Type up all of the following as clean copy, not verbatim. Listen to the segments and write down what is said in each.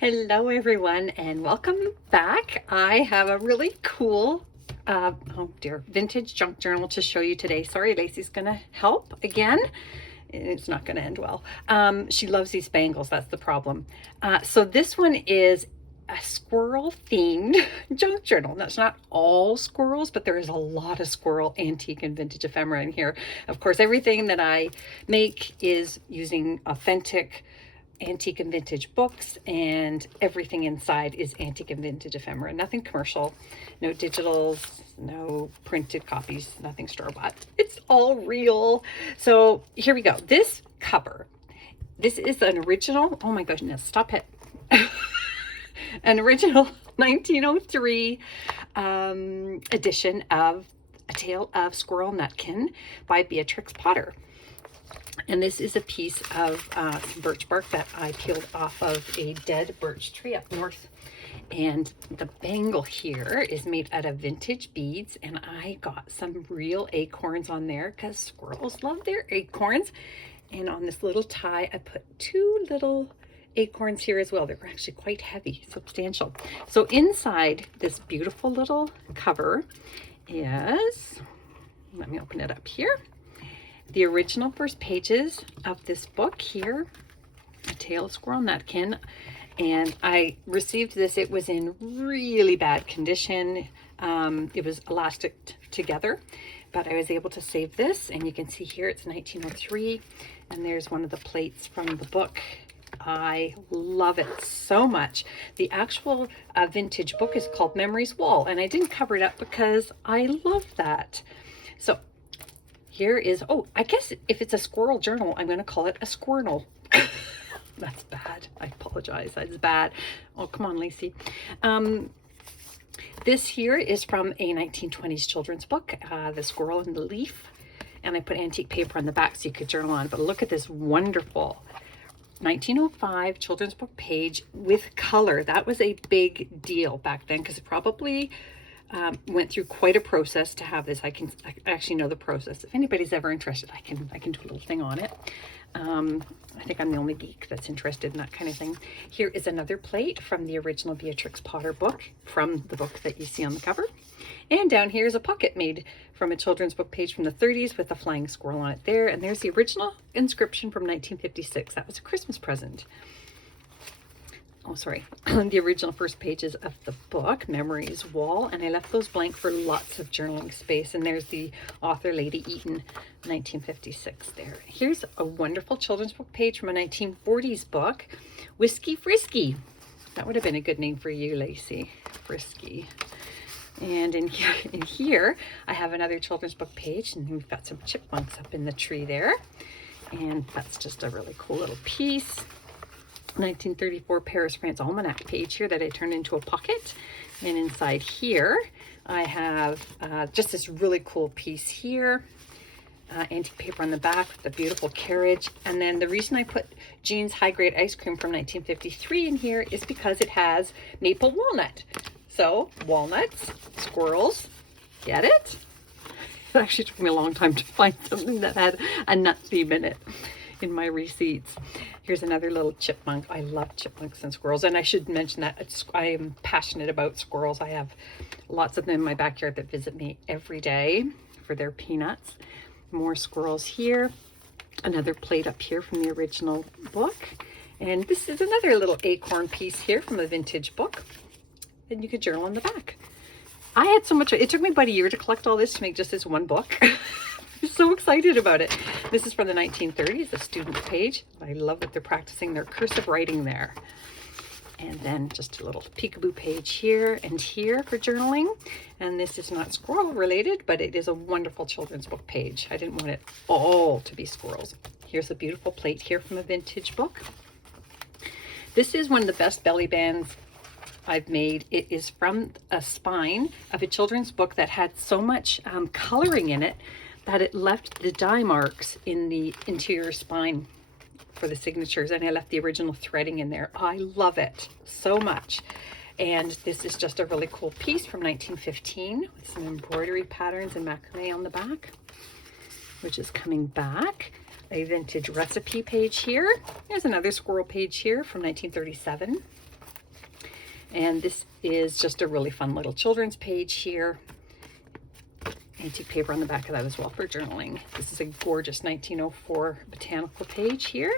Hello everyone and welcome back. I have a really cool vintage junk journal to show you today. Sorry, Lacey's gonna help again. It's not gonna end well. She loves these bangles, that's the problem. So this one is a squirrel themed junk journal. That's not all squirrels, but there is a lot of squirrel antique and vintage ephemera in here. Of course, everything that I make is using authentic antique and vintage books, and everything inside is antique and vintage ephemera. Nothing commercial, no digitals, no printed copies, nothing store-bought. It's all real. So here we go. This cover, this is an original, oh my goodness, stop it. An original 1903 edition of A Tale of Squirrel Nutkin by Beatrix Potter. And this is a piece of some birch bark that I peeled off of a dead birch tree up north. And the bangle here is made out of vintage beads, and I got some real acorns on there because squirrels love their acorns. And on this little tie, I put two little acorns here as well. They're actually quite heavy, substantial. So inside this beautiful little cover is, let me open it up here, the original first pages of this book here, A Tale of Squirrel Nutkin. And I received this, it was in really bad condition. It was elastic together, but I was able to save this, and you can see here it's 1903, and there's one of the plates from the book. I love it so much. The actual vintage book is called Memory's Wall, and I didn't cover it up because I love that. So here is, oh, I guess if it's a squirrel journal, I'm going to call it a squirrel. That's bad. I apologize. That's bad. Oh, come on, Lacey. This here is from a 1920s children's book, The Squirrel and the Leaf. And I put antique paper on the back so you could journal on. But look at this wonderful 1905 children's book page with color. That was a big deal back then because it probably went through quite a process to have this. I actually know the process. If anybody's ever interested, I can do a little thing on it. I think I'm the only geek that's interested in that kind of thing. Here is another plate from the original Beatrix Potter book, from the book that you see on the cover. And down here is a pocket made from a children's book page from the 30s with a flying squirrel on it there. And there's the original inscription from 1956. That was a Christmas present. Oh, sorry, the original first pages of the book, Memory's Wall, and I left those blank for lots of journaling space. And there's the author, Lady Eaton, 1956 there. Here's a wonderful children's book page from a 1940s book, Whiskey Frisky. That would have been a good name for you, Lacey, Frisky. And in here, I have another children's book page, and we've got some chipmunks up in the tree there. And that's just a really cool little piece. 1934 Paris, France Almanac page here that I turned into a pocket. And inside here, I have just this really cool piece here. Antique paper on the back with the beautiful carriage. And then the reason I put Jean's High Grade Ice Cream from 1953 in here is because it has maple walnut. So walnuts, squirrels, get it? It actually took me a long time to find something that had a nut theme in it in my receipts. Here's another little chipmunk. I love chipmunks and squirrels, and I should mention that I am passionate about squirrels. I have lots of them in my backyard that visit me every day for their peanuts. More squirrels here. Another plate up here from the original book, and this is another little acorn piece here from a vintage book, and you could journal on the back. I had so much, it took me about a year to collect all this to make just this one book. I'm so excited about it. This is from the 1930s, a student's page. I love that they're practicing their cursive writing there. And then just a little peekaboo page here and here for journaling. And this is not squirrel related, but it is a wonderful children's book page. I didn't want it all to be squirrels. Here's a beautiful plate here from a vintage book. This is one of the best belly bands I've made. It is from a spine of a children's book that had so much coloring in it that it left the dye marks in the interior spine for the signatures, and I left the original threading in there. I love it so much. And this is just a really cool piece from 1915 with some embroidery patterns and macrame on the back, which is coming back. a vintage recipe page here. There's another squirrel page here from 1937. And this is just a really fun little children's page here. Antique paper on the back of that as well for journaling. This is a gorgeous 1904 botanical page here.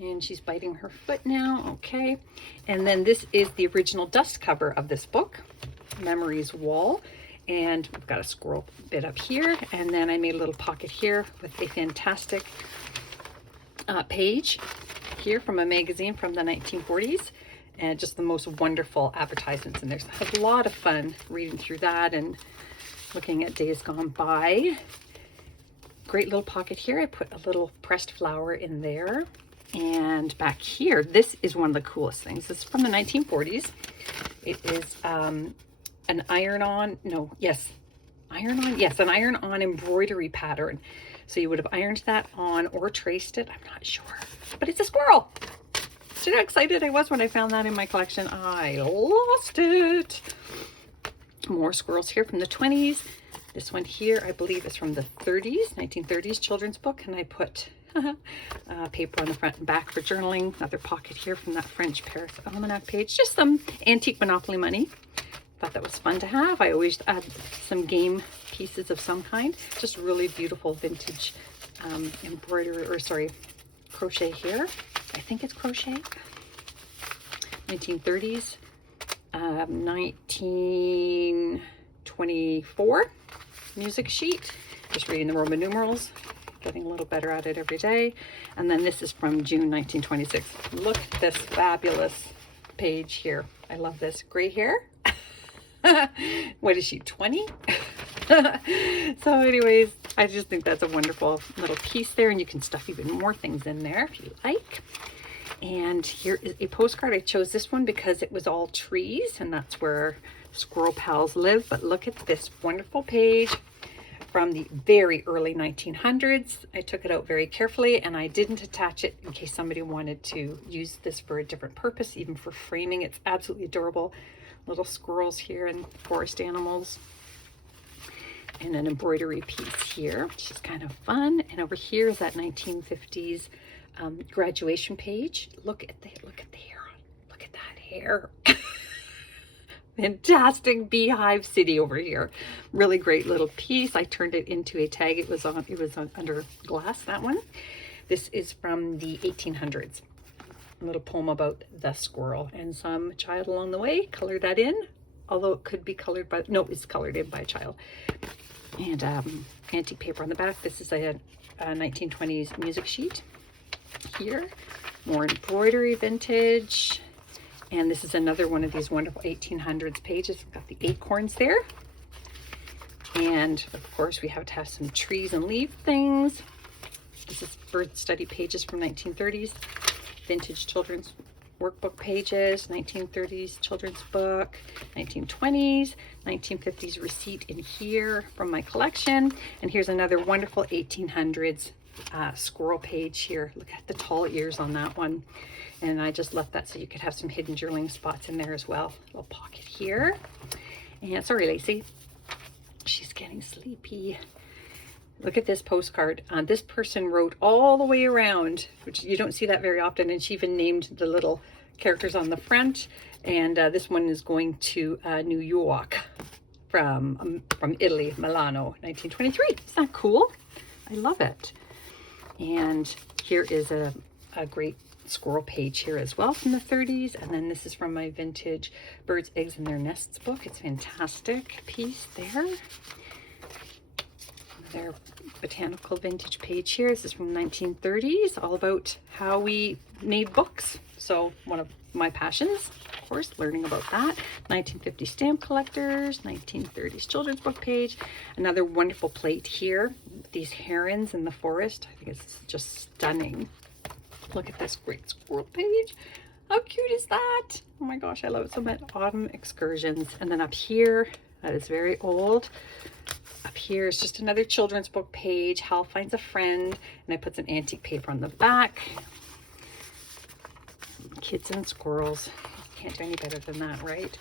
And she's biting her foot now, okay. And then this is the original dust cover of this book, Memories Wall. And we've got a squirrel bit up here. And then I made a little pocket here with a fantastic page here from a magazine from the 1940s. And just the most wonderful advertisements in there. So I had a lot of fun reading through that and looking at days gone by. Great little pocket here. I put a little pressed flower in there. And back here, this is one of the coolest things. This is from the 1940s. It is an iron-on embroidery pattern. So you would have ironed that on or traced it. I'm not sure, but it's a squirrel. See how excited I was when I found that in my collection. I lost it. More squirrels here from the 20s. This one here, I believe, is from the 30s, 1930s children's book. And I put paper on the front and back for journaling. Another pocket here from that French Paris Almanac page. Just some antique Monopoly money. Thought that was fun to have. I always add some game pieces of some kind. Just really beautiful vintage embroidery, or sorry, crochet here. I think it's crochet. 1930s, 1924 music sheet. Just reading the Roman numerals, getting a little better at it every day. And then this is from June 1926. Look at this fabulous page here. I love this. Gray hair. What is she, 20? So anyways, I just think that's a wonderful little piece there, and you can stuff even more things in there if you like. And here is a postcard. I chose this one because it was all trees, and that's where squirrel pals live. But look at this wonderful page from the very early 1900s. I took it out very carefully, and I didn't attach it in case somebody wanted to use this for a different purpose, even for framing. It's absolutely adorable. Little squirrels here and forest animals. And an embroidery piece here, which is kind of fun. And over here is that 1950s graduation page. Look at the hair. Look at that hair. Fantastic beehive city over here. Really great little piece. I turned it into a tag. It was on under glass, that one. This is from the 1800s. A little poem about the squirrel, and some child along the way colored that in, although it could be colored by, no, it's colored in by a child. And antique paper on the back. This is a 1920s music sheet here. More embroidery vintage. And this is another one of these wonderful 1800s pages. We've got the acorns there. And of course we have to have some trees and leaf things. This is bird study pages from 1930s. Vintage children's workbook pages, 1930s children's book, 1920s, 1950s receipt in here from my collection. And here's another wonderful 1800s squirrel page here. Look at the tall ears on that one. And I just left that so you could have some hidden journaling spots in there as well. A little pocket here. And sorry, Lacey, she's getting sleepy. Look at this postcard. This person wrote all the way around, which you don't see that very often, and she even named the little characters on the front. And this one is going to New York from Italy, Milano, 1923. Isn't that cool? I love it. And here is a great squirrel page here as well from the 30s. And then this is from my vintage Birds, Eggs, and Their Nests book. It's a fantastic piece there. Their botanical vintage page here. This is from 1930s, all about how we made books. So one of my passions, of course, learning about that. 1950 stamp collectors, 1930s children's book page. Another wonderful plate here. These herons in the forest. I think it's just stunning. Look at this great squirrel page. How cute is that? Oh my gosh, I love it so much. Autumn excursions. And then up here, that is very old. Up here is just another children's book page. Hal Finds a Friend. And I put some antique paper on the back. Kids and squirrels. Can't do any better than that, right?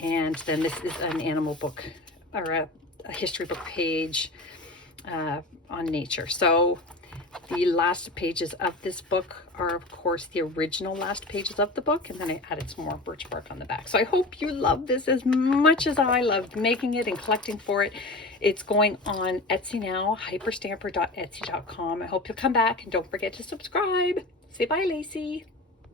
And then this is an animal book, or a history book page on nature. So The last pages of this book are, of course, the original last pages of the book, and then I added some more birch bark on the back. So I hope you love this as much as I loved making it and collecting for it. It's going on Etsy now, hyperstamper.etsy.com. I hope you'll come back, and don't forget to subscribe. Say bye, Lacey.